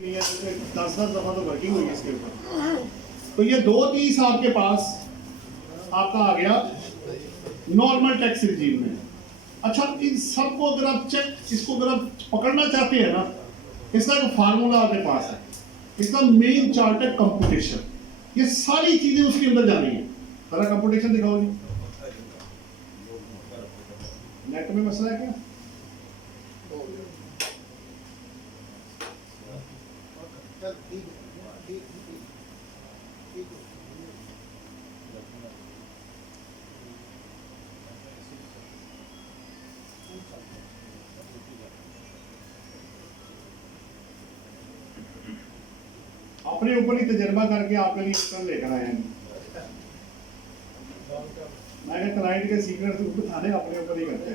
10 दफा तो वर्किंग हुई है इसके ऊपर। तो ये 230 आपके पास आपका आ गया नॉर्मल टैक्स रिजीम में। अच्छा, इन सबको अगर आप इसको अगर आप पकड़ना चाहते हैं ना, इसका एक फार्मूला आपके पास है, इसका मेन चार्ट है कंप्यूटेशन। ये सारी चीजें उसके अंदर जानी है। जरा कंप्यूटेशन दिखाओ जी। नेट में मसला है क्या? अपने ऊपर ही तजर्बा करके आपके लिए रिटर्न लेकर आए हैं। मैं क्लाइंट के सीक्रेट बताने अपने ऊपर ही करते।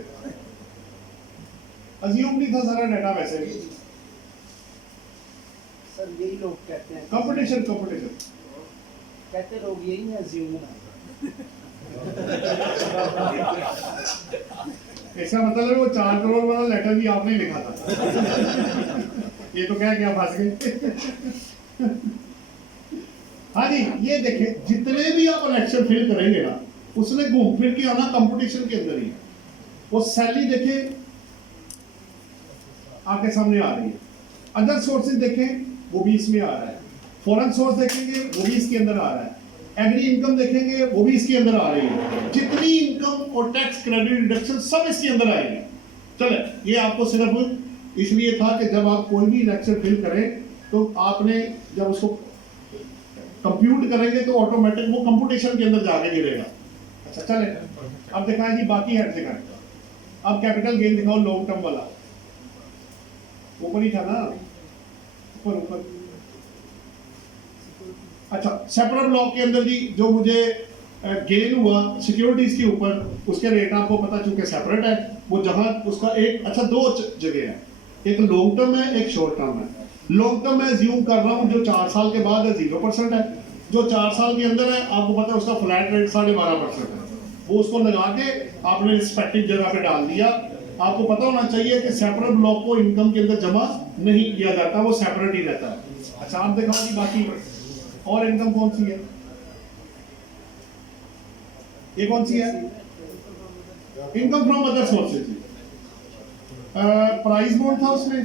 अज्यूम नहीं था सारा डाटा वैसे भी। सर यही लोग कहते हैं कंपटीशन कहते लोग यही है अज्यूम ना। इसका मतलब है वो 4 करोड़ वाला लेटर भी आपने लिखा था। ये तो क्या फंस गए। हाँ जी, ये देखिए जितने भी आप इलेक्शन फिल करेंगे ना, उसने घूम फिर के आना कंपटीशन के अंदर ही। वो सैलरी देखें आपके सामने आ रही है, अदर सोर्सेज देखें वो भी इसमें आ रहा है, फॉरेन सोर्स देखेंगे वो भी इसके अंदर आ रहा है, एग्री इनकम देखेंगे वो भी इसके अंदर आ रही है। जितनी इनकम और टैक्स क्रेडिट डिडक्शन सब इसके अंदर आएगी। चले, ये आपको सिर्फ इसलिए था कि जब आप कोई भी इलेक्शन फिल करें तो आपने जब उसको कंप्यूट करेंगे तो ऑटोमेटिक वो कंप्यूटेशन के अंदर जाके गिरेगा। अच्छा चले, अब दिखाएं जी बाकी हेड दिखाएं। अब कैपिटल गेन दिखाओ लॉन्ग टर्म वाला। ऊपर ही था ना, ऊपर। अच्छा, सेपरेट ब्लॉक के अंदर जी जो मुझे गेन हुआ सिक्योरिटीज के ऊपर, उसके रेट आपको पता चूंकि सेपरेट है वो, जहां उसका एक अच्छा 2 जगह है, एक लॉन्ग टर्म है एक शॉर्ट टर्म है। लॉन्ग टर्म मैं ज्यूम कर रहा हूं जो 4 साल के बाद है 0% है, जो 4 साल के अंदर है आपको पता है उसका फ्लैट रेट 12.5% है। वो उसको लगा के आपने रिस्पेक्टिव जगह पे डाल दिया। आपको पता होना चाहिए कि सेपरेट ब्लॉक को इनकम के अंदर जमा नहीं किया जाता, वो सेपरेट ही रहता है। अच्छा, आप दिखाओ जी बाकी और इनकम कौन सी है, ये कौन सी है? Income from other sources. Price bond था उसमें,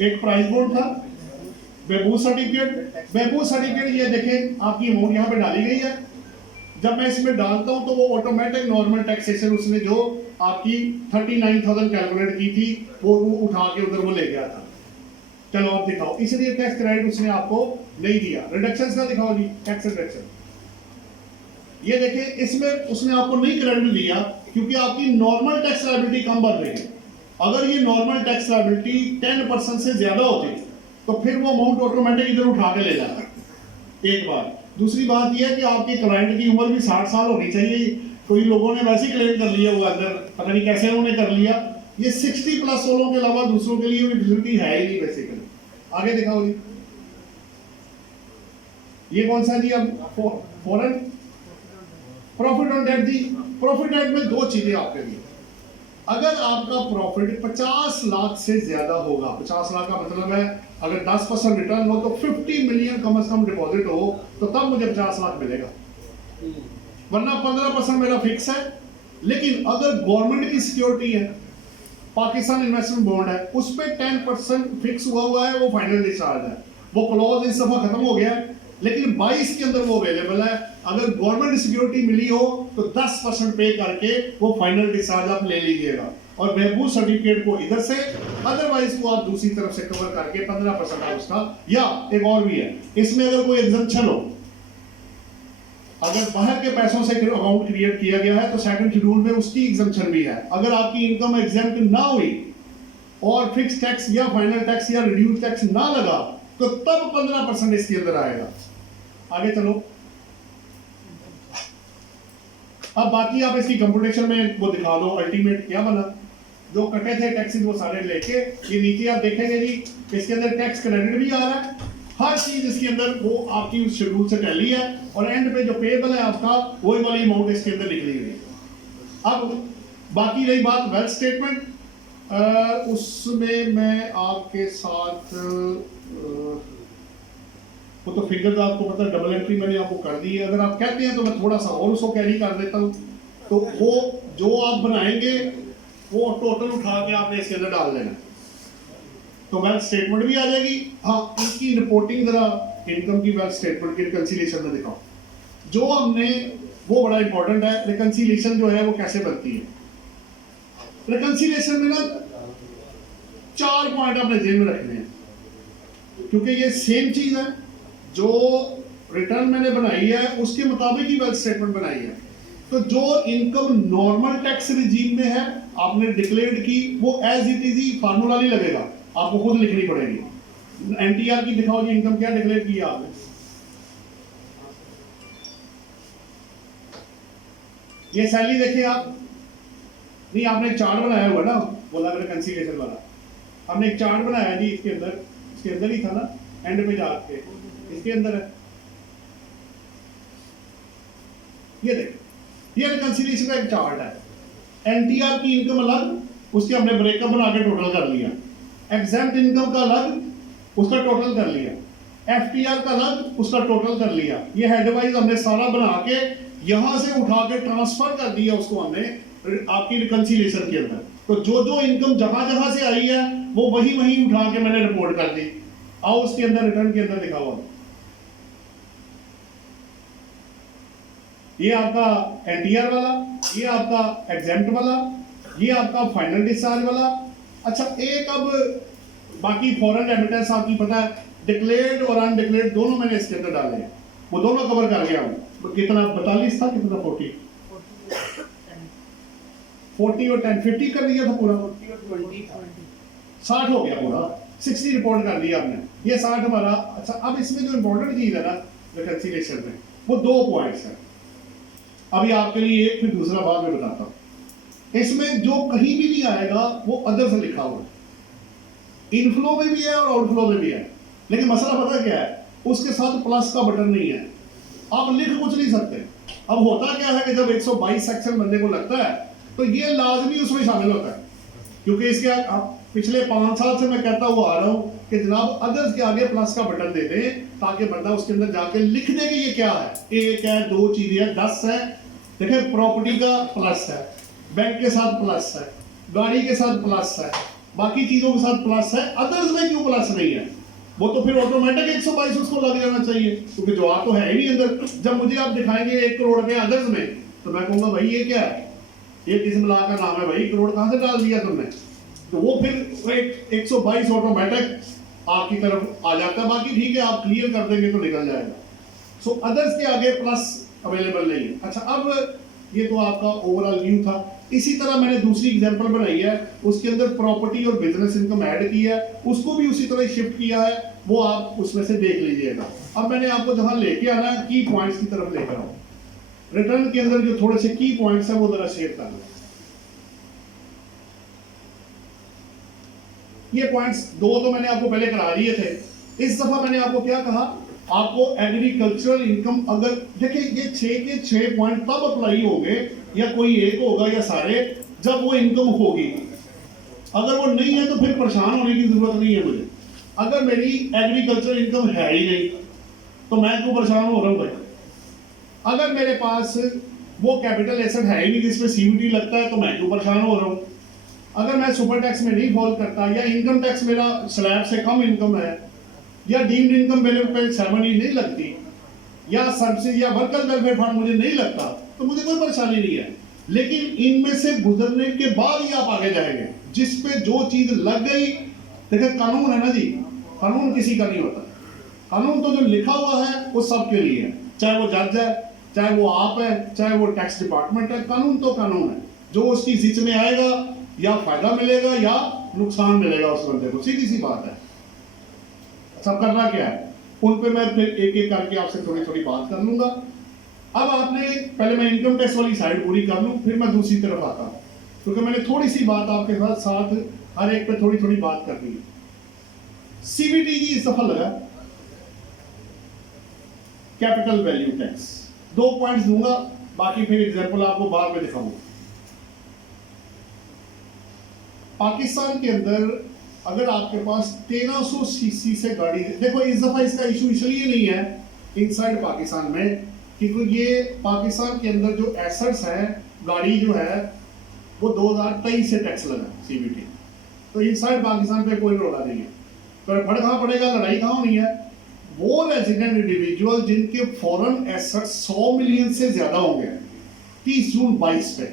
एक प्राइस बॉन्ड था, बेबूज सर्टिफिकेट ये देखें आपकी अमाउंट यहाँ पे डाली गई है। जब मैं इसमें डालता हूं तो वो ऑटोमेटिक नॉर्मल टैक्सेशन उसने जो आपकी 39,000 कैलकुलेट की थी वो उठा के उधर वो ले गया था। चलो आप दिखाओ, इसलिए टैक्स क्रेडिट उसने आपको नहीं दिया। रिडक्शन का दिखाओ जी, टैक्स रिडक्शन। ये देखें इसमें उसने आपको नहीं क्रेडिट दिया क्योंकि आपकी नॉर्मल टैक्स लायबिलिटी कम बढ़ रही है। अगर ये नॉर्मल टैक्स लायबिलिटी 10% से ज्यादा होती तो फिर वो अमाउंट ऑटोमेटिक इधर उठा के ले जाता। एक बात। दूसरी बात यह है कि आपके क्लाइंट की उम्र भी 60 साल होनी चाहिए। कोई लोगों ने वैसे ही क्लेम कर लिया हुआ अंदर, पता नहीं कैसे उन्होंने कर लिया। ये 60 प्लस वालों के अलावा दूसरों के लिए फैसिलिटी है ही नहीं बेसिकली। आगे दिखाओ जी, ये कौन सा जी? अब फॉरेन प्रॉफिट ऑन डेट जी। प्रॉफिट डेट में 2 चीजें आपके लिए। अगर आपका प्रॉफिट 50 लाख से ज्यादा होगा, 50 लाख का मतलब है अगर 10% रिटर्न हो तो 50 मिलियन कम से कम डिपॉजिट हो तो तब मुझे 50 लाख मिलेगा, वरना 15% मेरा फिक्स है। लेकिन अगर गवर्नमेंट की सिक्योरिटी है, पाकिस्तान इन्वेस्टमेंट बॉन्ड है, उस पर 10% फिक्स हुआ है, वो फाइनल डिस्चार्ज है। वो क्लॉज इस दफा खत्म हो गया है, लेकिन 22 के अंदर वो अवेलेबल है। अगर गवर्नमेंट सिक्योरिटी मिली हो तो 10% पे करके वो फाइनल डिस्चार्ज आप ले लीजिएगा और महबूज सर्टिफिकेट को इधर से, अदरवाइज को आप दूसरी तरफ से कवर करके 15% है उसका। या एक और भी है, इसमें अगर कोई एग्जम्पशन हो, अगर बाहर के पैसों से अकाउंट क्रिएट किया गया है तो सेकंड शेड्यूल में उसकी एग्जम्पशन भी है। अगर आपकी इनकम एग्जेम्प्ट ना हुई और फिक्स टैक्स या फाइनल टैक्स या रिड्यूस टैक्स ना लगा तो तब 15% इसके अंदर आएगा। आगे चलो, अब बाकी आप इसकी कंप्यूटेशन में वो दिखा दो अल्टीमेट क्या बना। जो कटे थे टैक्सेस वो सारे लेके ये नीचे आप देखेंगे जी, इसके अंदर टैक्स क्रेडिट भी आ रहा है, हर चीज इसके अंदर वो आपकी उस शेड्यूल से टैली है और एंड पे जो पेबल है आपका वही वाली अमाउंट इसके अंदर निकली हुई है। अब बाकी रही बात वेल्थ स्टेटमेंट। उसमें मैं आपके साथ वो तो फिगर तो आपको पता है, डबल एंट्री मैंने आपको कर दी है। अगर आप कहते हैं तो मैं थोड़ा सा और उसको कैरी कर देता हूँ। तो वो जो आप बनाएंगे वो टोटल उठा के आपने इसके अंदर डाल देना, तो वेल्थ स्टेटमेंट भी आ जाएगी। हाँ, इनकी रिपोर्टिंग जरा इनकम की वेल्थ स्टेटमेंट की रिकंसिलिएशन में दिखाओ जो हमने, वो बड़ा इंपॉर्टेंट है। रिकंसिलिएशन जो है वो कैसे बनती है, रिकंसिलिएशन में ना 4 पॉइंट आपने जेब में रखने हैं, क्योंकि ये सेम चीज है जो रिटर्न मैंने बनाई है उसके मुताबिक ही वेल्थ स्टेटमेंट बनाई है। तो जो इनकम नॉर्मल टैक्स रिजीम में है आपने डिक्लेयर की, वो एज इट इज ही फार्मूला नहीं लगेगा, आपको खुद लिखनी पड़ेगी। एनटीआर की दिखाओ जी, इनकम क्या डिक्लेयर किया आपने। ये सैलरी देखें आप, नहीं आपने एक चार्ट बनाया हुआ ना, बोला मैंने कंसीलिएशन वाला, हमने एक चार्ट बनाया जी, इसके अंदर ही था ना, एंड पे जाके इसके अंदर है, ये देख, ये रिकंसिलिएशन का एक चार्ट है। एनटीआर की इनकम अलग, उसके हमने ब्रेकअप बना के टोटल कर लिया। एग्जेम्प्ट इनकम का अलग, उसका टोटल कर लिया। एफटीआर का अलग, उसका टोटल कर लिया। ये हेडवाइज हमने सारा बना के यहां से उठा के ट्रांसफर कर दिया उसको हमने आपकी रिकंसिलिएशन के अंदर। तो जो जो इनकम जहां जहां से आई है वो वही वही उठा के मैंने रिपोर्ट कर दी। आओ उसके अंदर रिटर्न के अंदर लिखा हुआ, ये आपका एनटीआर वाला, ये आपका एग्जेम्प्ट वाला, ये आपका फाइनल डिस्चार्ज वाला। अच्छा, एक अब बाकी फॉरेन रेमिटेंस आपकी पता है, डिक्लेयर्ड और अनडिक्लेयर्ड दोनों मैंने इसके अंदर डाले हैं, वो दोनों कवर कर गया हूं। तो कितना 42 था, कितना 40 और 10 50 कर दिया था पूरा, 60 हो गया पूरा, 60 रिपोर्ट कर दिया आपने, ये 60 हमारा। अच्छा, अब इसमें जो इंपॉर्टेंट चीज है ना रिकंसिलिएशन में, वो 2 पॉइंट्स हैं। अभी आपके लिए एक, फिर दूसरा बात मैं बताता हूं। इसमें जो कहीं भी नहीं आएगा वो अदर से लिखा हुआ है, इनफ्लो में भी है और आउटफ्लो में भी है, लेकिन मसला पता क्या है, उसके साथ प्लस का बटन नहीं है, आप लिख कुछ नहीं सकते। अब होता क्या है कि जब 122 सेक्शन बनने को लगता है तो ये लाजमी उसमें शामिल होता है, क्योंकि इसके पिछले 5 साल से मैं कहता हुआ आ रहा हूं कि जनाब अदर्स के आगे प्लस का बटन दे दें, ताकि बंदा उसके अंदर जाके लिख दे कि ये क्या है, एक है, 2 चीजें है, 10 है। देखिए, प्रॉपर्टी का प्लस है, बैंक के साथ प्लस है, गाड़ी के साथ प्लस है, बाकी चीजों के साथ प्लस है, अदर्स में क्यों प्लस नहीं है? वो तो फिर ऑटोमेटिक 122 उसको लग जाना चाहिए, क्योंकि जवाब तो है ही नहीं अंदर। जब मुझे आप दिखाएंगे 1 करोड़ के अदर्स में, तो मैं कहूंगा भाई ये क्या है, ये किस मिला का नाम है भाई, करोड़ कहां से डाल दिया तुमने? तो वो फिर 122 ऑटोमेटिक आपकी तरफ आ जाता है। बाकी ठीक है, आप क्लियर कर देंगे तो निकल जाएगा। सो अदर्स के आगे प्लस अवेलेबल नहीं है। अच्छा, अब ये तो आपका ओवरऑल व्यू था। इसी तरह मैंने दूसरी एग्जांपल बनाई है, उसके अंदर प्रॉपर्टी और बिजनेस इनकम ऐड की है, उसको भी उसी तरह शिफ्ट किया है, वो आप उसमें से देख लीजिएगा। अब मैंने आपको जहां लेके आना है, की पॉइंट्स की तरफ लेकर आऊं। रिटर्न के अंदर जो थोड़े से की पॉइंट्स हैं वो जरा शेयर करना। ये पॉइंट्स 2 तो मैंने आपको पहले करा दिए थे। इस दफा मैंने आपको क्या कहा, आपको एग्रीकल्चरल इनकम, अगर देखिए ये 6 के 6 पॉइंट तब अप्लाई होंगे, या कोई एक होगा या सारे, जब वो इनकम होगी। अगर वो नहीं है तो फिर परेशान होने की जरूरत नहीं है मुझे। अगर मेरी एग्रीकल्चरल इनकम है ही नहीं तो मैं क्यों परेशान हो रहा हूं भाई? अगर मेरे पास वो कैपिटल एसेट है ही नहीं जिसमें सीयूटी लगता है तो मैं क्यों परेशान हो रहा हूं? अगर मैं सुपर टैक्स में नहीं फॉल करता, या इनकम टैक्स मेरा स्लैब से कम इनकम है, या डीम्ड इनकम मेरे पे सेरेमनी नहीं लगती, या सब्सिडी या वर्कर्स वेलफेयर फंड मुझे नहीं लगता, तो मुझे कोई परेशानी नहीं है। लेकिन इनमें से गुजरने के बाद ही आप आगे जाएंगे। जिस पे जो चीज लग गई, देखिए कानून है ना जी, कानून किसी का नहीं होता। कानून तो जो लिखा हुआ है वो सबके लिए है, चाहे वो जज है, चाहे वो आप है, चाहे वो टैक्स डिपार्टमेंट है। कानून तो कानून है, जो उसकी जिच में आएगा या फायदा मिलेगा या नुकसान मिलेगा उस बंदे को, सीधी सी बात है। सब करना क्या है, उन पे मैं फिर एक एक करके आपसे थोड़ी थोड़ी बात कर लूंगा। अब आपने पहले मैं इनकम टैक्स वाली साइड पूरी कर लूं, फिर मैं दूसरी तरफ आता हूं, क्योंकि मैंने थोड़ी सी बात आपके साथ हर एक पे थोड़ी थोड़ी बात करनी है। सीबीटी जी इस दफा लगा कैपिटल वैल्यू टैक्स, 2 पॉइंट्स दूंगा, बाकी फिर एग्जांपल आपको बाद में दिखाऊंगा। पाकिस्तान के अंदर अगर आपके पास 1300 सीसी से गाड़ी, देखो इस दफा इसका इशू इसलिए नहीं है इनसाइड पाकिस्तान में क्योंकि ये पाकिस्तान के अंदर जो एसेट्स हैं, गाड़ी जो है वो 2023 से टैक्स लगा सीबीटी, तो इनसाइड पाकिस्तान पे कोई रोला नहीं है। तो फर्क कहाँ पड़ेगा, लड़ाई कहाँ होनी है, वो रेजिडेंट इंडिविजुअल जिनके फॉरेन एसेट्स 100 मिलियन से ज्यादा होंगे 30 जून 22 पे,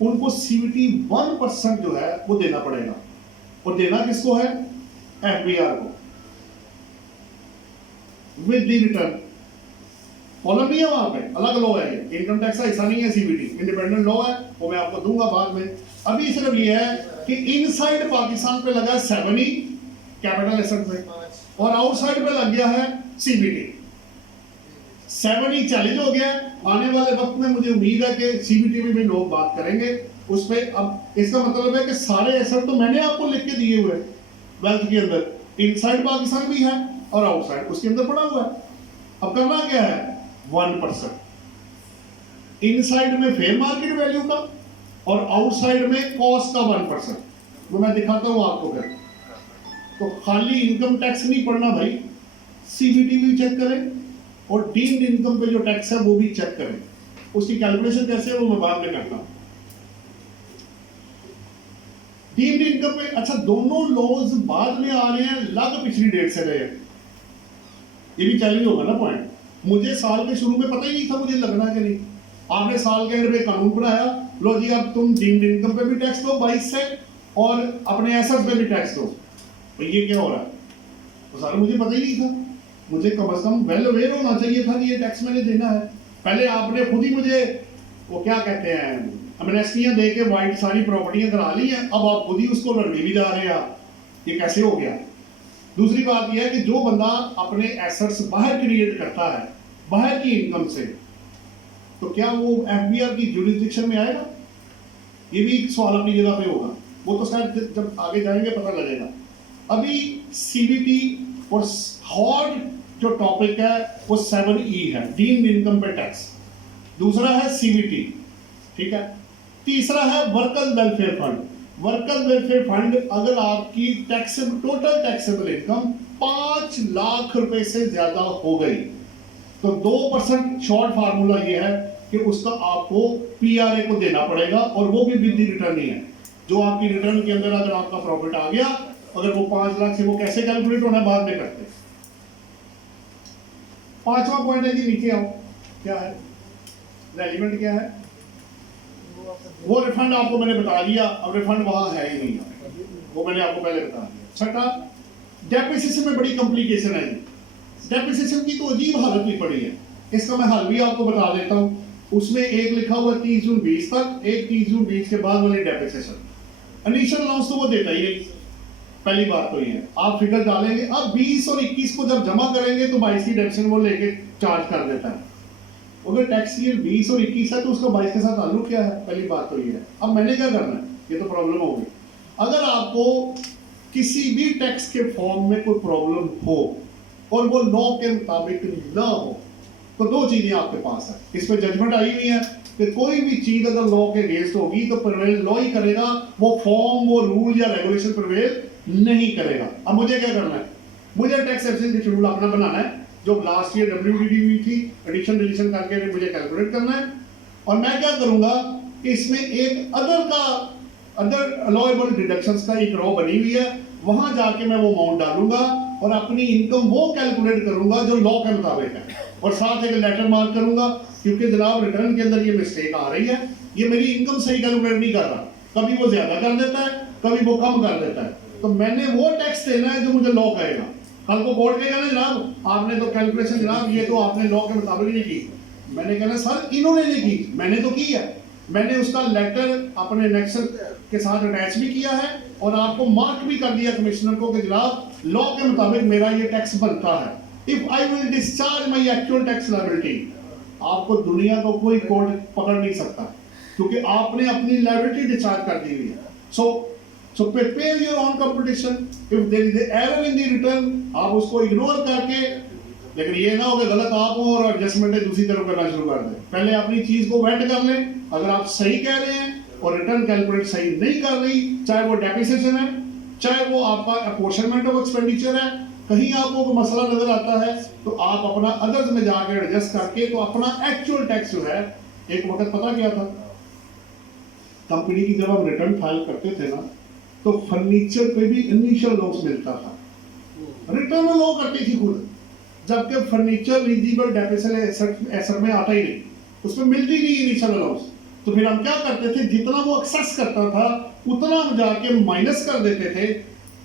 उनको सीबीटी 1% जो है वो देना पड़ेगा। और देना किसको है, एफबीआर को, विद द रिटर्न। कॉलम नहीं है वहां पे, अलग लॉ है, ये इनकम टैक्स का हिस्सा नहीं है सीबीटी, इंडिपेंडेंट लॉ है, वो मैं आपको दूंगा बाद में। अभी सिर्फ ये है कि इनसाइड पाकिस्तान पे लगा 7 कैपिटल एसेट में और आउटसाइड पे लग गया है सीबीटी। 7 चैलेंज हो गया। आने वाले वक्त में मुझे उम्मीद है कि सीबीटी में भी लोग बात करेंगे उस पे। अब इसका मतलब है कि सारे एसेट तो मैंने आपको लिख के दिए हुए वेल्थ के अंदर, इनसाइड पाकिस्तान भी है और आउटसाइड उसके अंदर पड़ा हुआ है। अब करना क्या है, 1% इनसाइड में फेयर मार्केट वैल्यू का और आउटसाइड में कॉस्ट का 1%। वो मैं दिखाता हूं आपको फिर। तो खाली इनकम टैक्स नहीं पढ़ना भाई, सीबीटी भी चेक करें और डीम्ड इनकम पे जो टैक्स है वो भी चेक करें। उसकी कैलकुलेशन कैसे है वो मैं बाद में करता हूं। डीम्ड इनकम पे अच्छा दोनों लॉज बाद में आ रहे हैं, लग पिछली डेट से रहे हैं, ये भी चैलेंज होगा ना पॉइंट। मुझे साल के शुरू में पता ही नहीं था मुझे लगना कि नहीं, आपने साल के अंदर में कानून बनाया, लो जी अब तुम डीम्ड इनकम पे भी टैक्स दो 22 से और अपने एसेट्स पे भी टैक्स दो। तो ये क्या हो रहा है, तो सारा मुझे पता ही नहीं था। मुझे कम से कम वेल अवेयर होना चाहिए था कि ये टैक्स मैंने देना है। पहले आपने खुद ही मुझे वो क्या कहते हैं अमनेस्टियां दे के वाइट सारी प्रॉपर्टियां करा ली हैं, अब आप खुद ही उसको लड़ने भी जा रहे हैं। ये कैसे हो गया। दूसरी बात यह है कि जो बंदा अपने एसेट्स बाहर क्रिएट करता है बाहर की इनकम से, तो क्या वो एफबीआर की जुरिसडिक्शन में आएगा, ये भी एक सवाल अपनी जगह पे होगा। वो तो शायद जब आगे जाएंगे पता लगेगा। अभी सीबीटी और हॉट जो टॉपिक है वो 7E है, डीम्ड इनकम पे टैक्स। दूसरा है सीबीटी, ठीक है। तीसरा है workers welfare fund. Workers welfare fund अगर आपकी taxable total taxable income 5 lakh रुपए से ज्यादा हो गई तो 2% शॉर्ट फार्मूला ये है कि उसका आपको पीआरए को देना पड़ेगा, और वो भी विद रिटर्न ही है। जो आपकी रिटर्न के अंदर अगर आपका प्रॉफिट आ गया, अगर वो 5 लाख से वो कैसे कैलकुलेट होना है बाद में करते हैं। 5वां पॉइंट है कि नीचे आओ, क्या है रेलिवेंट, क्या है वो रिफंड आपको मैंने बता दिया। अब रिफंड वहां है ही नहीं, वो मैंने आपको पहले बता दिया। छठा, डेप्रिसिएशन में बड़ी कॉम्प्लिकेशन है। डेप्रिसिएशन की तो अजीब हालत भी पड़ी है, इसका मैं हल भी आपको बता देता हूं। उसमें एक लिखा हुआ 30 जून 20 तक, एक 30 जून 20 के बाद वाली डेप्रिसिएशन। इनिशियल अलाउंस तो वो देता ही नहीं, पहली बात तो ये है। आप फिगर डालेंगे, अब 20 और 21 को जब जमा करेंगे तो 22 की डेप्रिसिएशन वो लेके चार्ज कर देता है। अगर टैक्स ईयर 20 और 21 है तो उसका 22 के साथ ताल्लुक क्या है, पहली बात तो ये है। अब मैंने क्या करना है, ये तो प्रॉब्लम होगी। अगर आपको किसी भी टैक्स के फॉर्म में कोई प्रॉब्लम हो और वो लॉ के मुताबिक ना हो, तो 2 चीजें आपके पास है। इस पर जजमेंट आई हुई है कि कोई भी चीज अगर लॉ के अगेंस्ट होगी तो प्रिवेल लॉ ही करेगा, वो फॉर्म वो रूल या रेगुलेशन प्रिवेल नहीं करेगा। अब मुझे क्या करना है, मुझे टैक्स एफिशिएंसी शेड्यूल अपना बनाना है, जो लास्ट ईयर WDD हुई थी, एडिशन डिलीशन करके मुझे कैलकुलेट करना है। और मैं क्या करूंगा, इसमें एक अदर अलाउएबल डिडक्शंस का एक रॉ बनी हुई है, वहां जाके मैं वो अमाउंट डालूंगा और अपनी इनकम वो कैलकुलेट करूंगा जो लॉ के मुताबिक है, और साथ एक लेटर मार्क करूंगा क्योंकि जनाब रिटर्न के अंदर ये मिस्टेक आ रही है, ये मेरी इनकम सही कैलकुलेट नहीं कर रहा, कभी वो ज्यादा कर देता है कभी वो कम कर देता है। तो मैंने वो टैक्स देना है जो मुझे लॉ कहेगा। कल को कोर्ट कहेगा ना जनाब आपने तो कैलकुलेशन जनाब ये तो आपने लॉ के मुताबिक नहीं की, मैंने कहना सर इन्होंने नहीं की, मैंने तो की है। मैंने उसका लेटर अपने नेक्सर के साथ अटैच भी किया है और आपको मार्क भी कर दिया कमिश्नर को कि जनाब लॉ के मुताबिक मेरा ये टैक्स बनता है। If I will discharge my actual tax liability, आपको दुनिया को कोई कोर्ट पकड़ नहीं सकता क्योंकि आपने अपनी लायबिलिटी डिस्चार्ज कर दी हुई है। So prepare your own competition. If there is an error in the return, आप उसको इग्नोर करके, लेकिन ये ना हो कि गलत आप हो और एडजस्टमेंट दूसरी तरफ करना शुरू कर दें। पहले अपनी चीज को वेट कर लें, अगर आप सही कह रहे हैं और रिटर्न कैलकुलेट सही नहीं कर रही, चाहे वो डेप्रिसिएशन है, चाहे वो आपका अपोर्शनमेंट ऑफ एक्सपेंडिचर है, कहीं आपको कोई मसला नजर आता है तो आप अपना अदर्स में जाकर एडजस्ट करके तो अपना एक्चुअल टैक्स जो है, एक वक्त पता क्या था, कंपनी की जब हम रिटर्न फाइल करते थे ना तो फर्नीचर पे भी इनिशियल लॉस मिलता था, रिटर्न लॉ करती थी खुद, जबकि फर्नीचर एलिजिबल डेप्रिसिएशन एसेट में आता ही नहीं, उसमें मिलती नहीं इनिशियल लॉस। तो फिर हम क्या करते थे, जितना वो एक्सेस करता था उतना हम जाके माइनस कर देते थे।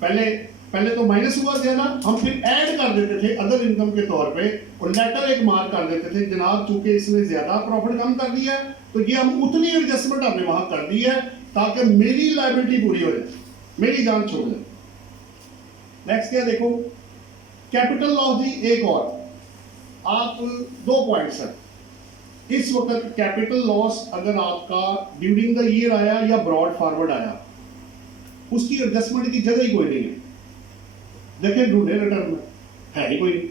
पहले तो माइनस हुआ ज्यादा, हम फिर ऐड कर देते थे अदर इनकम के तौर पे और लेटर एक मार्क कर देते थे, जनाब चूंकि इसने ज्यादा प्रॉफिट कम कर दिया तो ये हम उतनी एडजस्टमेंट हमने वहां कर दी है ताकि मेरी लायबिलिटी पूरी हो जाए, मेरी जान छोड़ जाए। नेक्स्ट क्या देखो, कैपिटल लॉस दी एक और, आप 2 पॉइंट्स है इस वक्त। कैपिटल लॉस अगर आपका ड्यूरिंग द ईयर आया या ब्रॉड फॉरवर्ड आया, उसकी एडजस्टमेंट की जगह ही कोई नहीं है। देखिए ढूंढे रिटर्न में है ही कोई नहीं।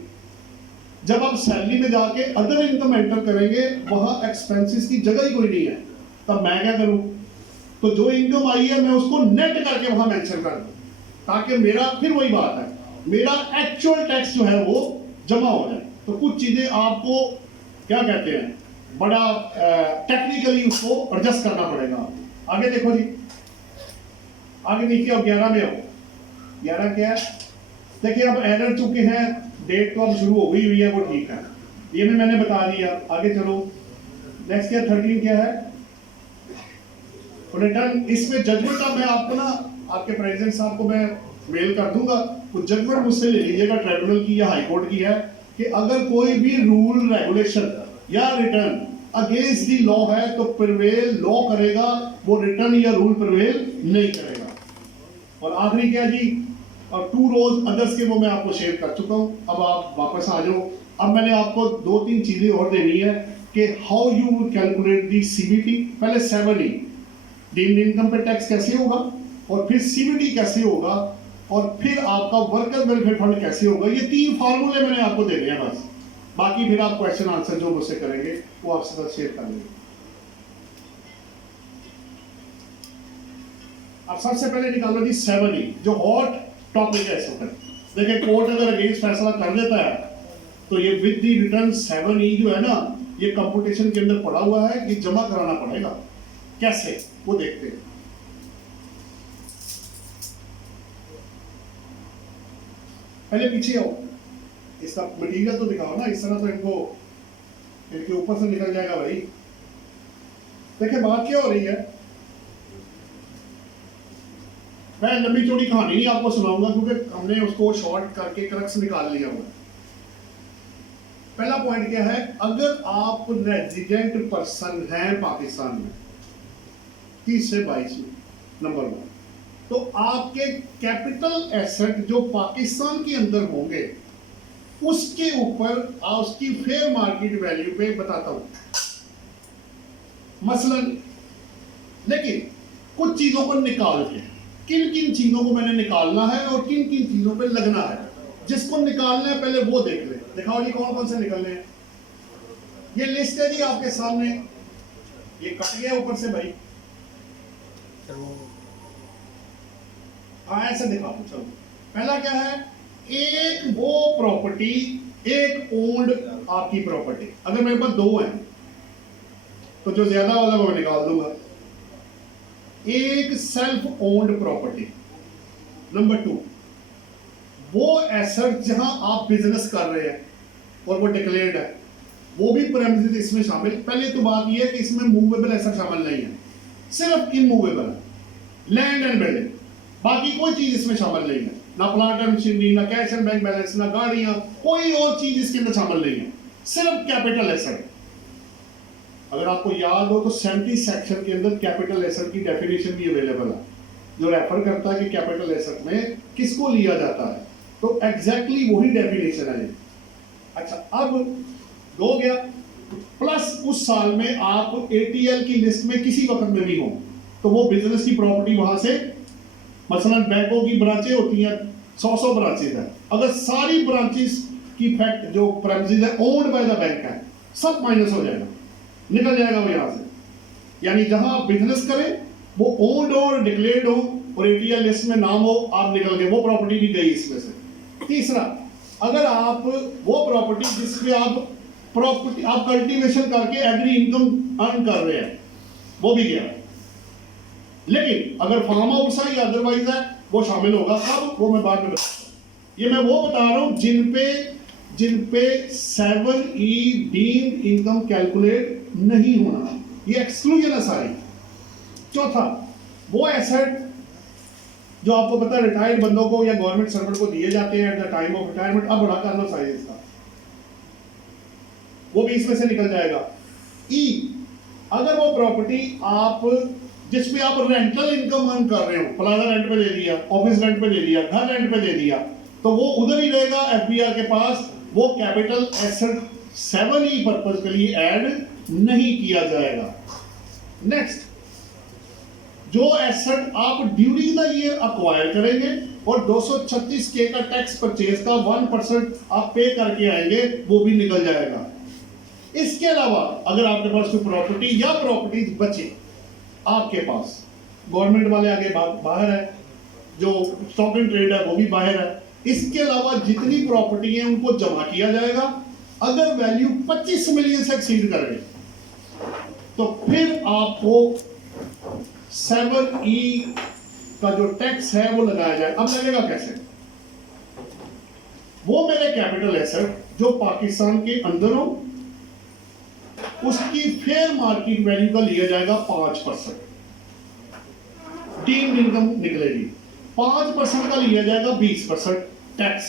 जब आप सैलरी में जाके अदर इनकम एंटर करेंगे वहां एक्सपेंसेस की जगह ही कोई नहीं है, तब मैं क्या करूं, तो जो इनकम आई है मैं उसको नेट करके वहां मेंशन कर दूं ताकि मेरा फिर वही बात है, मेरा एक्चुअल टैक्स जो है वो जमा हो जाए। तो कुछ चीजें आपको क्या कहते हैं, बड़ा टेक्निकली उसको एडजस्ट करना पड़ेगा। आगे देखो जी, आगे देखिए अब 11 में आओ। 11 क्या है, देखिए अब एरर चुके हैं, डेट तो अब शुरू हो गई हुई है, वो ठीक है, ये भी मैंने बता दिया। आगे चलो, नेक्स्ट क्या 13 क्या है, रिटर्न। इसमें जजमेंट अब मैं आपको ना आपके प्रेसिडेंट साहब को मैं मेल कर दूंगा, कुछ जजमेंट मुझसे ले लीजिएगा ट्रिब्यूनल की या हाई कोर्ट की है कि अगर कोई भी रूल रेगुलेशन या रिटर्न अगेंस्ट दी लॉ है तो प्रिवेल लॉ करेगा, वो रिटर्न या रूल प्रिवेल नहीं करेगा। और आखिरी क्या जी, और 2 रोज अदर्स के वो मैं आपको शेयर कर चुका हूं, अब आप वापस आ जाओ। अब मैंने आपको 2-3 चीजें और देनी है कि how you would calculate the CBT. पहले 7E डीम्ड इनकम पे टैक्स कैसे होगा, और फिर सीबीटी कैसे होगा, और फिर आपका वर्कर वेलफेयर फंड कैसे होगा। ये 3 फार्मूले मैंने आपको देने हैं बस, बाकी फिर आप क्वेश्चन आंसर जो मुझसे करेंगे वो आपसे साथ शेयर कर लेंगे। अब सबसे पहले निकालो जी 7E, जो हॉट टॉपिक है इस वक्त। देखिए कोर्ट अगर अगेंस्ट फैसला कर देता है तो ये विद दी रिटर्न 7E जो है ना, ये कंपटीशन के अंदर पड़ा हुआ है, ये जमा कराना पड़ेगा। कैसे, वो देखते हैं। पहले पीछे आओ, इसका मटीरियल तो दिखाओ ना, इस तरह तो इनके ऊपर से निकल जाएगा भाई। देखिए बात क्या हो रही है, मैं लंबी चौड़ी कहानी नहीं आपको सुनाऊंगा क्योंकि हमने उसको शॉर्ट करके क्रक्स निकाल लिया हुआ। पहला पॉइंट क्या है, अगर आप रेजिडेंट पर्सन हैं पाकिस्तान में 30 से 22 में, नंबर 1, तो आपके कैपिटल एसेट जो पाकिस्तान के अंदर होंगे उसके ऊपर उसकी फेयर मार्केट वैल्यू पे बताता हूं मसलन। लेकिन कुछ चीजों को निकाल के, किन किन चीजों को मैंने निकालना है और किन किन चीजों पे लगना है, जिसको निकालना है पहले वो देख ले। दिखाओ जी कौन कौन से निकलने हैं। ये लिस्ट है जी आपके सामने, ये कट गया ऊपर से भाई, ऐसे दिखाओ। चलो पहला क्या है, एक वो प्रॉपर्टी, एक ओन्ड आपकी प्रॉपर्टी। अगर मेरे पास 2 हैं तो जो ज्यादा वाला वो मैं निकाल दूंगा। एक सेल्फ ओन्ड प्रॉपर्टी। नंबर 2, वो एसेट जहां आप बिजनेस कर रहे हैं और वो डिक्लेयर्ड है, वो भी प्रेमिसेस इसमें शामिल। पहले तो बात यह है कि इसमें मूवेबल एसेट शामिल नहीं है, सिर्फ इमूवेबल है, लैंड एंड बिल्डिंग, बाकी कोई चीज इसमें शामिल नहीं है, ना प्लांट एंड मशीनरी, ना कैश एंड बैंक बैलेंस, ना गाड़ियां, कोई और चीज इसके अंदर शामिल नहीं है, सिर्फ कैपिटल एसेट। अगर आपको याद हो तो 70 सेक्शन के अंदर कैपिटल एसेट की डेफिनेशन भी अवेलेबल है, जो रेफर करता है कि कैपिटल एसेट में किसको लिया जाता है, तो एग्जैक्टली वही डेफिनेशन है। अच्छा अब 2 गया, प्लस उस साल में आप एटीएल की लिस्ट में किसी वक्त में भी हो तो वो बिजनेस की प्रॉपर्टी वहां से, मसलन बैंकों की ब्रांचें होती हैं, 100 ब्रांचेज है, अगर सारी ब्रांचेस की फैक्ट जो प्रेमिसेस है ओन्ड बाय द बैंक है, सब माइनस हो जाएगा, निकल जाएगा वो यहां से। यानी जहां आप बिजनेस करें वो ओन्ड और डिक्लेयर्ड हो और एटीएल लिस्ट में नाम हो, आप निकल गए, वो प्रॉपर्टी भी गई इसमें से। तीसरा, अगर आप वो प्रॉपर्टी जिसपे आप कल्टीवेशन करके एग्री इनकम अर्न कर रहे हैं, वो भी गया। लेकिन अगर फार्म हाउस है या अदरवाइज है, वो शामिल होगा। कब, वो मैं बाद में बताऊंगा। ये मैं वो बता रहा हूं जिन पे 7E डीम्ड इनकम कैलकुलेट नहीं होना, ये एक्सक्लूजन है सारी। चौथा, वो एसेट जो आपको पता है रिटायर्ड बंदों को या गवर्नमेंट सर्वेंट को दिए जाते हैं at the time of retirement, अब बड़ा कर लो साइज इसका, वो भी इसमें से निकल जाएगा। ई, अगर वो प्रॉपर्टी आप जिसपे आप रेंटल इनकम अर्न कर रहे हो, प्लाजा रेंट पे दे दिया, ऑफिस रेंट पे दे दिया, घर रेंट पे दे दिया, तो वो उधर ही रहेगा एफबीआर के पास, वो कैपिटल एसेट 7E पर्पस के लिए ऐड नहीं किया जाएगा। नेक्स्ट, जो एसेट आप ड्यूरिंग द ईयर अक्वायर करेंगे और 236K का टैक्स परचेज का 1% आप पे करके आएंगे, वो भी निकल जाएगा। इसके अलावा अगर आपके पास कोई प्रॉपर्टी या प्रॉपर्टीज बचे आपके पास, गवर्नमेंट वाले आगे बाहर है, जो स्टॉक एंड ट्रेड है वो भी बाहर है, इसके अलावा जितनी प्रॉपर्टी है उनको जमा किया जाएगा। अगर वैल्यू 25 मिलियन से एक्सीड कर गए तो फिर आपको 7E का जो टैक्स है वो लगाया जाए। अब लगेगा कैसे? वो मेरे कैपिटल एसेट जो पाकिस्तान के अंदर हो, उसकी फेयर मार्केट वैल्यू का लिया जाएगा 5%, डीम्ड इनकम निकलेगी। 5% का लिया जाएगा 20% टैक्स,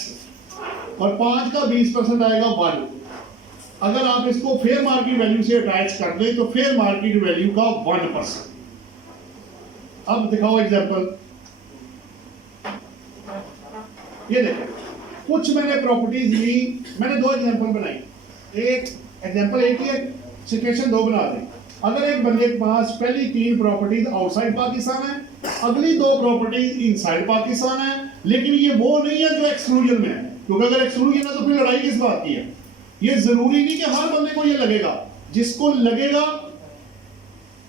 और 5 का 20% आएगा 1। अगर आप इसको फेयर मार्केट वैल्यू से अटैच कर दें तो फेयर मार्केट वैल्यू का 1%। अब दिखाओ एग्जांपल, ये देखो, कुछ मैंने प्रॉपर्टीज ली, मैंने 2 एग्जांपल बनाई। एक एग्जांपल एक ही है, सिचुएशन 2 बना दें। अगर एक बंदे के पास पहली 3 प्रॉपर्टीज आउटसाइड पाकिस्तान है, अगली 2 प्रॉपर्टीज इनसाइड पाकिस्तान है, लेकिन ये वो नहीं है जो एक्सक्लूजन में है, क्योंकि अगर एक्सक्लूजन है तो फिर लड़ाई किस बात की है? ये जरूरी नहीं कि हर बंदे को ये लगेगा, जिसको लगेगा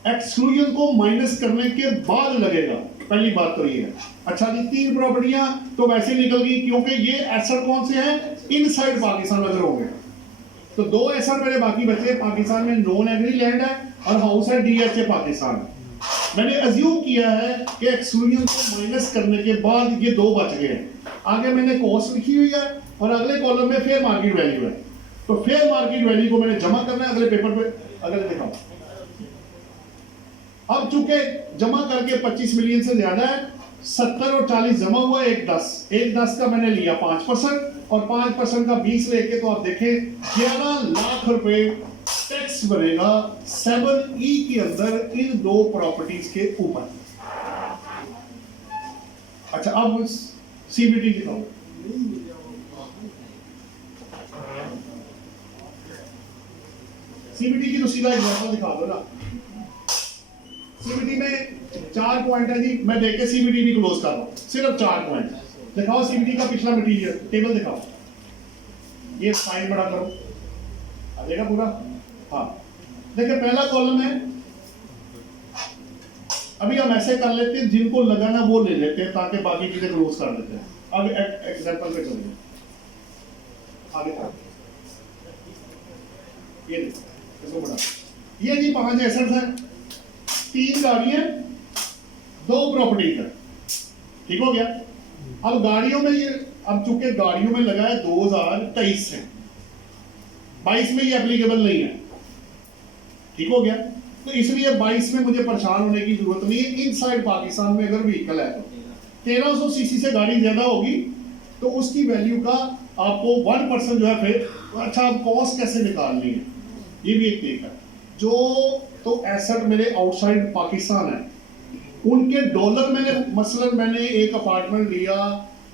एक्सक्लूजन को माइनस करने के बाद लगेगा। पहली बात तो ये है। अच्छा जी, 3 प्रॉपर्टियां तो वैसे निकल गई, क्योंकि ये एसेट कौन से हैं? इनसाइड पाकिस्तान अगर होंगे तो 2 एसेट मेरे बाकी बचे। पाकिस्तान में नॉन एग्री लैंड है और हाउस है DHA पाकिस्तान। मैंने अज्यूम किया है कि एक्सक्लूजन को माइनस करने के बाद ये 2 बच गए। आगे मैंने कॉस्ट लिखी हुई है और अगले कॉलम में फेयर मार्केट वैल्यू है, तो फेयर मार्केट वैल्यू को मैंने जमा करना है अगले पेपर पे। अगले दिखाओ, अब चूंकि जमा करके 25 मिलियन से ज्यादा है, 70 और 40 जमा हुआ, एक 10 का मैंने लिया 5%, और 5% का 20 लेके तो आप देखें 11 लाख रुपए टैक्स बनेगा 7E के अंदर इन 2 प्रॉपर्टीज के ऊपर। अच्छा, अब CBT दिखाओ। CBT की तो सीधा एग्जांपल दिखा दो ना। CBT में 4 पॉइंट है जी, मैं देख के CBT भी क्लोज कर रहा हूं, सिर्फ 4 पॉइंट दिखाओ। CBT का पिछला मटीरियल टेबल दिखाओ, ये फाइल बड़ा करो, आ जाएगा पूरा। हाँ, देखिए पहला कॉलम है, अभी हम ऐसे कर लेते हैं, जिनको लगाना वो ले लेते हैं ताकि बाकी चीजें क्लोज कर देते हैं। अब एग्जांपल पे चलिए, आगे ये देखो, इसको बढ़ा, ये जी 5 एसेट्स हैं, 3 गाड़ियां, 2 प्रॉपर्टी है, ठीक हो गया। अब गाड़ियों में ये, अब चूंकि गाड़ियों में लगा है 2023 से, 22 में ये एप्लीकेबल नहीं है, ठीक हो गया। तो इसलिए 22 में मुझे परेशान होने की जरूरत नहीं है। इनसाइड पाकिस्तान में अगर व्हीकल है तो 1300 सीसी से गाड़ी ज्यादा होगी तो उसकी वैल्यू का आपको 1% जो है फिर, अच्छा अब कॉस्ट कैसे निकालनी है, ये भी एक तरीका है। जो तो एसेट मेरे आउटसाइड पाकिस्तान है, उनके डॉलर मसलन मैंने एक अपार्टमेंट लिया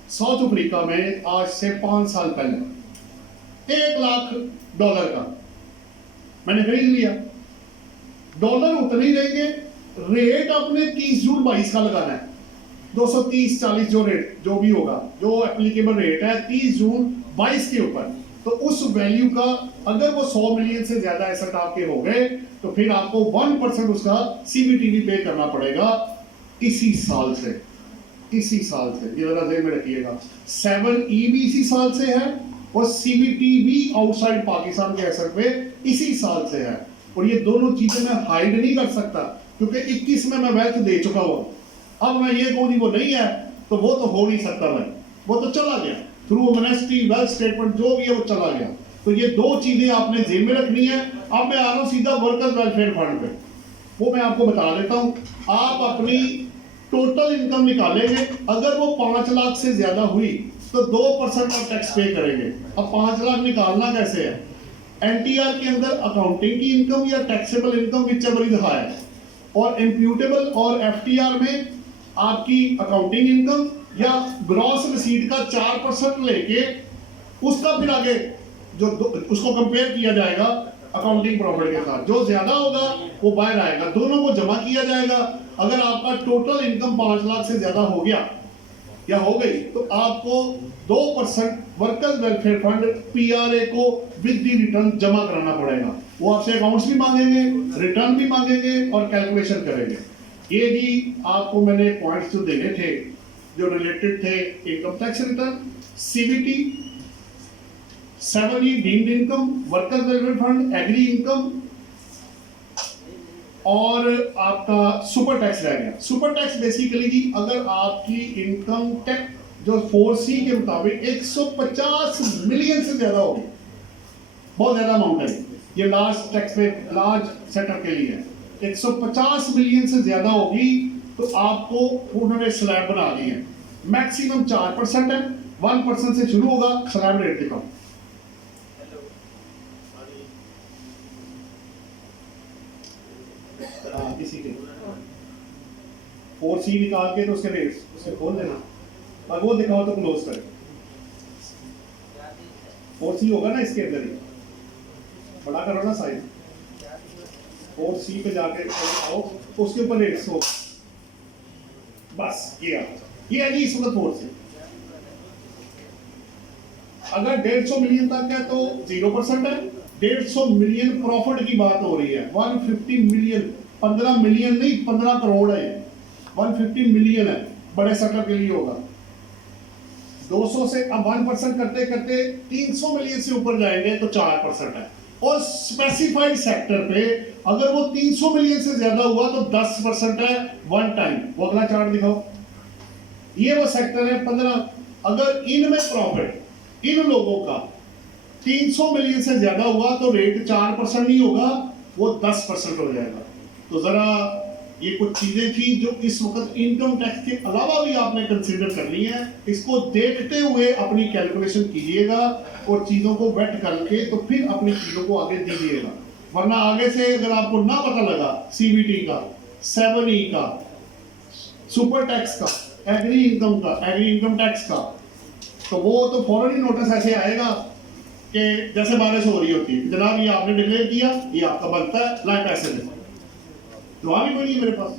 साउथ अफ्रीका में आज से 5 साल पहले, $1 लाख का मैंने खरीद लिया। डॉलर उतने ही रहेंगे, रेट अपने 30 जून 22 का लगाना है, 230-40 जो रेट जो भी होगा, जो एप्लीकेबल रेट है 30 जून 22 के ऊपर, तो उस वैल्यू का अगर वो 100 मिलियन से ज्यादा एसेट आपके हो गए तो फिर आपको 1% उसका सीबीटीवी पे करना पड़ेगा इसी साल से। इसी साल से, ये जरा ध्यान में रखिएगा। 7E भी इसी साल से है और सीबीटीवी आउटसाइड पाकिस्तान के एसेट पे इसी साल से है। और ये दोनों चीजें मैं हाइड नहीं कर सकता क्योंकि 21 में मैं वेल्थ दे चुका हूं। अब मैं ये कहूँ वो नहीं है तो वो तो हो नहीं सकता भाई, वो तो चला गया थ्रू ऑनेस्टी, वेल्थ स्टेटमेंट जो भी है वो चला गया। तो ये दो चीजें आपने जेब में रखनी है। अब मैं आ रहा हूं सीधा वर्कर्स वेलफेयर फंड पे, वो मैं आपको बता देता हूं। आप अपनी टोटल इनकम निकालेंगे, अगर वो 5 लाख से ज्यादा हुई तो 2% आप टैक्स पे करेंगे। अब 5 लाख निकालना कैसे है? एनटीआर के अंदर अकाउंटिंग की इनकम या taxable income whichever is higher, और इम्प्यूटेबल और एफटीआर में आपकी अकाउंटिंग इनकम या ग्रॉस रिसीट का 4% लेके उसका फिर आगे जो उसको कंपेयर किया जाएगा अकाउंटिंग प्रॉफिट के साथ, जो ज्यादा होगा वो बाहर आएगा, दोनों को जमा किया जाएगा। अगर आपका टोटल इनकम 5 लाख से ज्यादा हो गया या हो गई तो आपको 2% वर्कर्स वेलफेयर फंड पीआरए को विद दी रिटर्न जमा कराना पड़ेगा। वो आपसे अकाउंट्स भी मांगेंगे, रिटर्न भी मांगेंगे और कैलकुलेशन करेंगे। ये जी आपको मैंने पॉइंट्स जो देने थे जो रिलेटेड थे income tax return, CBT, 7E deemed income, workers welfare fund, agri income और आपका सुपर टैक्स रह गया। सुपर टैक्स बेसिकली जी अगर आपकी इनकम टैक्स जो 4C के मुताबिक 150 मिलियन से ज्यादा होगी, बहुत ज्यादा अमाउंट है ये लार्ज टैक्स पे लार्ज सेक्टर के लिए, 150 मिलियन से ज्यादा होगी तो आपको उन्होंने स्लैब बना दी है। मैक्सिमम 4% है, 1% से शुरू होगा। स्लैब रेट दिखाओ। किसी के 4C निकाल के तो उसके रेट उसे खोल देना और वो दिखाओ तो क्लोज करें। 4C होगा ना इसके अंदर ही, बड़ा करो ना साइज, 4C पे जाके आओ तो उसके ऊपर रेट्स हो, बस ये है जी इस वक्त 4C। अगर 150 मिलियन तक है तो 0% है। 150 मिलियन प्रॉफिट की बात हो रही है। 150 मिलियन, 15 मिलियन नहीं 15 करोड़ है, 150 मिलियन है, बड़े सेक्टर के लिए होगा। 200 से अब 1% करते करते 300 मिलियन से ऊपर जाएंगे तो 4% है। और स्पेसिफाइड सेक्टर पे अगर वो 300 मिलियन से ज्यादा हुआ तो 10% है वन टाइम। वो अगला चार्ट दिखाओ, ये वो सेक्टर है 15। अगर इनमें प्रॉफिट इन लोगों का 300 मिलियन से ज्यादा हुआ तो रेट 4% नहीं होगा, वो 10% हो जाएगा। तो जरा ये कुछ चीजें थी जो इस वक्त इनकम टैक्स के अलावा भी आपने कंसीडर करनी है। इसको देखते हुए अपनी कैलकुलेशन कीजिएगा और चीजों को वेट करके तो फिर अपनी चीजों को आगे दीजिएगा। वरना आगे से अगर आपको ना पता लगा सीबीटी का, 7E का, सुपर टैक्स का, एग्री इनकम का, एग्री इनकम टैक्स का, तो वो तो फौरन ही नोटिस ऐसे आएगा कि जैसे बारिश हो रही होती है, जनाब ये आपने डिक्लेयर किया, ये आपका बनता है, लाइक पैसे दे। जवाब ही कोई नहीं मेरे पास,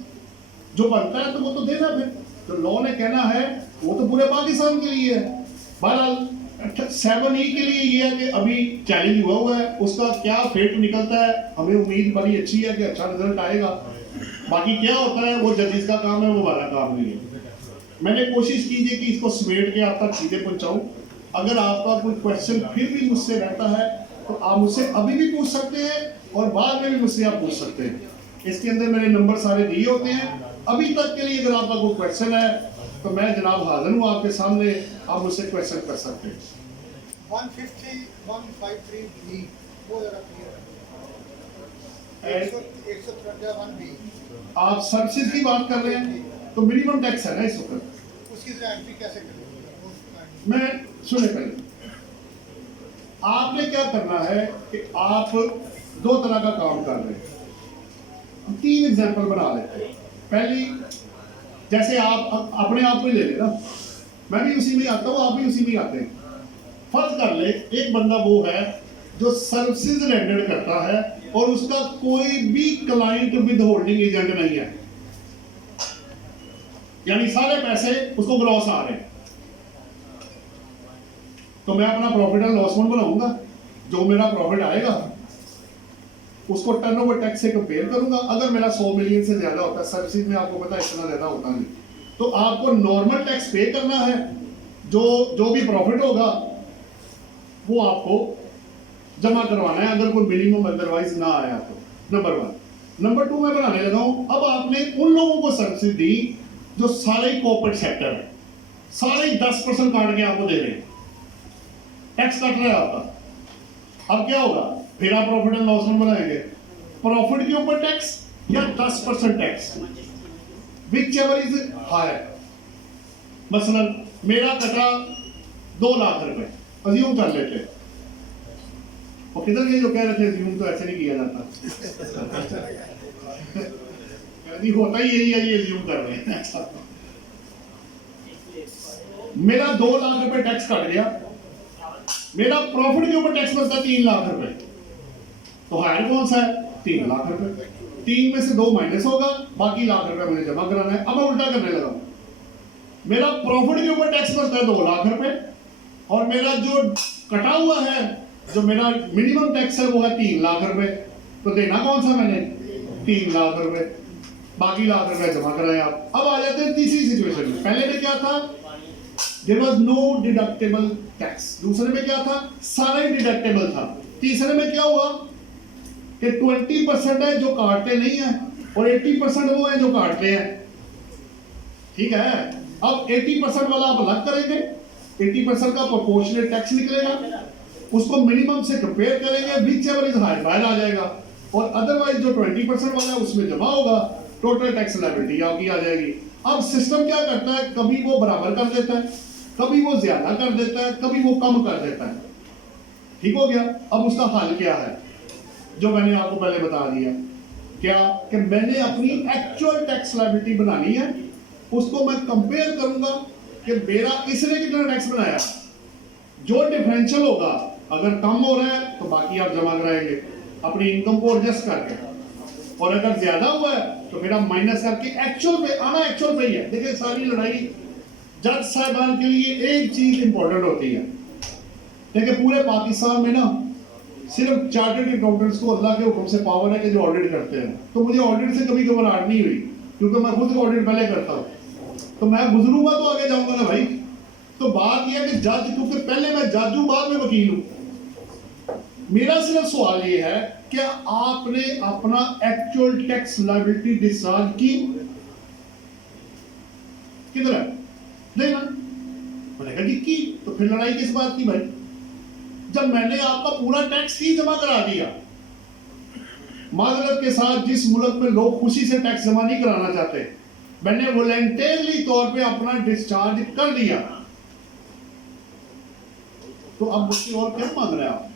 जो बनता है तो वो तो देना। फिर तो लॉ ने कहना है वो तो पूरे पाकिस्तान के लिए है। बहरहाल 7E के लिए ये है कि अभी चैलेंज हुआ है, उसका क्या फेट निकलता है, हमें उम्मीद बड़ी अच्छी है कि अच्छा रिजल्ट आएगा। बाकी क्या होता है वो जजेस का काम है, वो हमारा काम नहीं है। मैंने कोशिश कीजिए कि इसको समेट के आप तक चीजें पहुंचाऊं। अगर आपका कोई क्वेश्चन फिर भी मुझसे रहता है तो आप मुझसे अभी भी पूछ सकते हैं और बाद में भी मुझसे आप पूछ सकते हैं। इसके अंदर मेरे नंबर सारे दिए होते हैं। अभी तक के लिए अगर आपका कोई क्वेश्चन है तो मैं जनाब हाजिर हूँ आपके सामने, आप मुझसे क्वेश्चन कर सकते हैं। 150-153B वो जरा क्लियर है। 153B आप सर्विसेज की बात कर रहे हैं तो मिनिमम टैक्स है ना इस वक्त, उसकी जरा एंट्री कैसे करें? मैं सुने पहले आपने क्या करना है कि आप दो तरह का काम कर रहे हैं। 3 एग्जांपल बना लेते हैं। पहली, जैसे आप अपने आप को ले लेना, मैं भी उसी में आता हूँ, आप भी उसी में आते हैं। फर्ज कर ले एक बंदा वो है जो सर्विसेज रेंडर करता है और उसका कोई भी क्लाइंट विद होल्डिंग एजेंट नहीं है, यानी सारे पैसे उसको ग्रॉस आ रहे हैं। तो मैं अपना प्रॉफिट एंड लॉस अकाउंट बनाऊंगा, जो मेरा प्रॉफिट आएगा उसको टर्नओवर टैक्स से कंपेयर करूंगा। अगर मेरा 100 मिलियन से ज्यादा होता है, सर्विसेज में आपको पता है इतना ज्यादा होता नहीं, तो आपको नॉर्मल टैक्स पे करना है। जो भी प्रॉफिट होगा वो आपको जमा करवाना है, अगर कोई मिनिमम अदरवाइज ना आया तो। नंबर 1। नंबर 2 मैं बनाने लगा हूं, अब आपने उन लोगों को सर्विसेज दी जो सारे कॉर्पोरेट सेक्टर है, सारे 10% काट के आपको दे रहे हैं, टैक्स कट रहा है आपका। अब क्या होगा, फिर आप प्रॉफिट एंड लॉस अकाउंट बनाएंगे, प्रॉफिट के ऊपर टैक्स या 10% tax, whichever is higher. मसलन मेरा कटा 2 लाख रुपए, अज्यूम कर लेते हैं। और किधर के जो कह रहे थे अज्यूम तो ऐसे नहीं किया जाता होता ही यही है, ये अज्यूम कर रहे हैं। मेरा 2 लाख रुपए टैक्स कट गया, मेरा प्रॉफिट के ऊपर टैक्स बनता है 3 लाख रुपए, तो हायर कौन सा है, 3 लाख रुपए। 3 में से 2 माइनस होगा, बाकी लाख रुपए मुझे जमा कराना है। अब मैं उल्टा करने लगा, मेरा प्रॉफिट के ऊपर टैक्स बनता है 2 लाख रुपए, और मेरा जो कटा हुआ है, जो मेरा मिनिमम टैक्स है वो है 3 लाख रुपए, तो देना कौन सा मैंने, 3 लाख रुपए, बाकी लाख रुपए जमा कराए आप। अब आ जाते हैं तीसरी सिचुएशन में। पहले में क्या था, there was no deductible tax, दूसरे में क्या था, सारा ही डिडक्टेबल था, तीसरे में क्या हुआ कि 20% है जो काटते नहीं है और 80% वो है जो काटते हैं। ठीक है, अब 80% वाला आप अलग करेंगे, 80% का प्रोपोर्शनल टैक्स निकलेगा, उसको मिनिमम से कंपेयर करेंगे, विच एवर इज हायर बाहर आ जाएगा, और अदरवाइज जो 20% वाला है उसमें जमा होगा, टोटल टैक्स लायबिलिटी आपकी आ जाएगी। अब सिस्टम क्या करता है, कभी वो बराबर कर देता है, कभी वो ज्यादा कर देता है, कभी वो कम कर देता है। ठीक हो गया। अब उसका हल क्या है, जो मैंने आपको पहले बता दिया, क्या कि मैंने अपनी एक्चुअल टैक्स लायबिलिटी बनानी है, उसको मैं कंपेयर करूंगा कि मेरा इसने कितना टैक्स बनाया, जो डिफरेंशियल होगा, अगर कम हो रहा है तो बाकी आप जमा कराएंगे अपनी इनकम को एडजस्ट करके, और अगर ज्यादा हुआ है तो फिर आप माइनस करके एक्चुअल पे आना, एक्चुअल पे ही है। देखिए सारी लड़ाई जज साहबान के लिए एक चीज इंपॉर्टेंट होती है, देखिए पूरे पाकिस्तान में ना सिर्फ चार्टर्ड अकाउंटेंट्स को अल्लाह के हुक्म से पावर है कि जो ऑडिट करते हैं, तो मुझे ऑडिट से कभी घबराहट नहीं हुई, क्योंकि मैं खुद ऑडिट पहले करता हूँ, तो मैं गुजरूंगा तो आगे जाऊंगा ना भाई। तो बात यह है कि जज, क्योंकि पहले मैं जज हूं, बाद में वकील हूं, मेरा सिर्फ सवाल ये है क्या आपने अपना एक्चुअल टैक्स लायबिलिटी डिस्चार्ज की, किधर है, देना मैंने कहा की, तो फिर लड़ाई किस बात की भाई, जब मैंने आपका पूरा टैक्स ही जमा करा दिया। माजरत के साथ जिस मुल्क में लोग खुशी से टैक्स जमा नहीं कराना चाहते, मैंने वॉलंटरली तौर पे अपना डिस्चार्ज कर दिया, तो अब मुझसे और क्या मांग रहे हैं आप।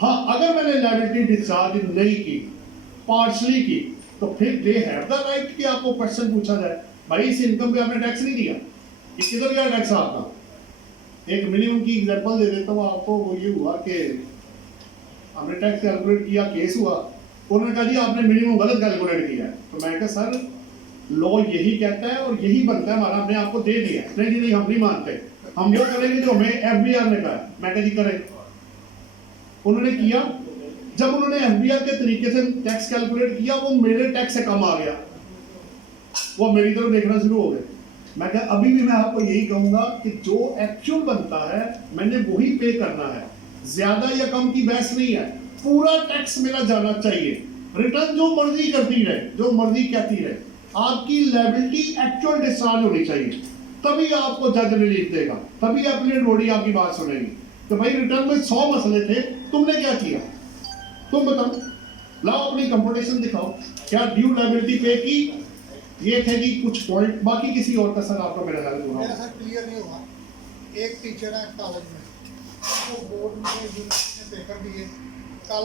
हाँ, अगर मैंने लायबिलिटी डिस्चार्ज नहीं की, पार्शली की, तो फिर दे हैव द राइट कि आपको क्वेश्चन पूछा जाए, भाई इस इनकम पे आपने टैक्स नहीं दिया, ये किधर गया टैक्स आपका। एक मिनिमम की एग्जांपल दे देता हूँ आपको, वो ये हुआ कि हमने टैक्स कैलकुलेट किया, केस हुआ, उन्होंने कहा जी आपने मिनिमम गलत कैलकुलेट किया है, तो मैं कहा सर लॉ यही कहता है और यही बनता है हमारा, हमने आपको दे दिया। नहीं जी नहीं, हम नहीं मानते, हम वो करेंगे जो हमें एफबीआर ने कहा। मैं कहा जी करें, उन्होंने किया, जब उन्होंने एफबीआर के तरीके से टैक्स कैलकुलेट किया, वो मेरे टैक्स से कम आ गया, वो मेरी तरफ देखना शुरू हो गए। मैं कहा अभी भी मैं आपको यही कहूंगा कि जो एक्चुअल बनता है मैंने वही पे करना है, ज्यादा या कम की बहस नहीं है, पूरा टैक्स मेरा जाना चाहिए, रिटर्न जो मर्जी करती रहे, जो मर्जी कहती रहे, आपकी लायबिलिटी एक्चुअल डिस्चार्ज होनी चाहिए, तभी आपको जज रिलीफ देगा, तभी अपनी बॉडी आपकी बात सुनेगी। तो भाई रिटर्न में 100 मसले थे, तुमने क्या किया, तुम बताओ, लाओ अपनी कंपटीशन दिखाओ, क्या ड्यू लायबिलिटी पे की, ये थे कि कुछ पॉइंट, बाकी किसी और का सर आपका मेरा ख्याल मेरा सर क्लियर नहीं हुआ। एक टीचर है कॉलेज में, वो बोर्ड में यूनिवर्सिटी ने पेपर दिए, कॉलेज